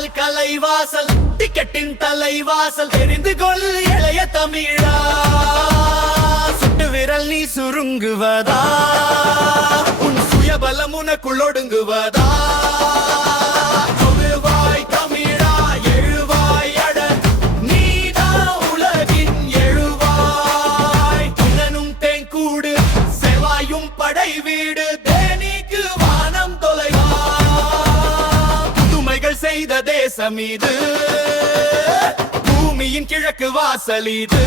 pencil கலைவாசல் டிக்கெட்டின் தலைவாசல் தெரிந்து கொள் இளைய தமிழா சுட்டு விரல் நீ சுருங்குவதா உன் சுயபலம் உனக்குள் ஒடுங்குவதா வீடு தேனிக்கு வானம் தொலைவா புதுமைகள் செய்த தேசம் இது பூமியின் கிழக்கு வாசல் இது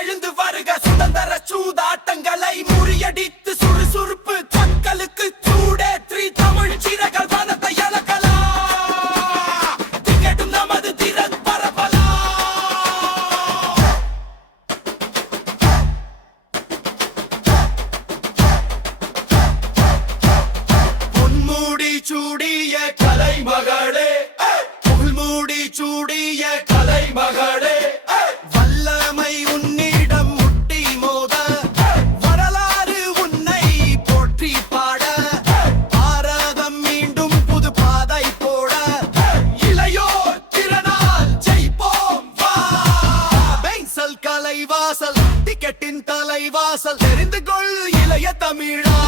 எழுந்து வருக சுதந்திர சூதாட்டங்களை முறியடித்து சுறுசுறுப்பு மக்களுக்கு சூடேற்றி தமிழ் சிறகள் பணத்தை இழக்கலாம் திகட்டும் நமது திறன் பரப்பலாம் பொன்மூடி சூடிய கலை மகளே புல்மூடி சூடிய கலை மகளே வல்லமை உன்னிடம் முட்டி மோத வரலாறு உன்னை போற்றி பாட பாரதம் மீண்டும் புது பாதை போட இளையோர் திறனால் ஜெயிப்போம் வா பென்சல் கலைவாசல் டிக்கெட்டின் தலைவாசல் தெரிந்து கொள் இளைய தமிழா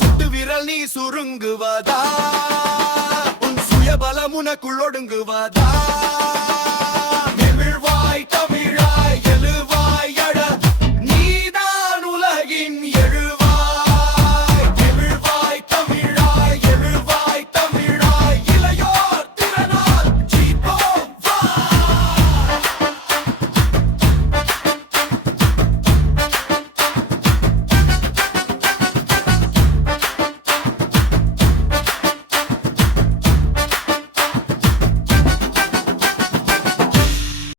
சுட்டு விரல் நீ சுருங்குவதா உன் சுயபலம் உனக்குள் ஒடுங்குவதா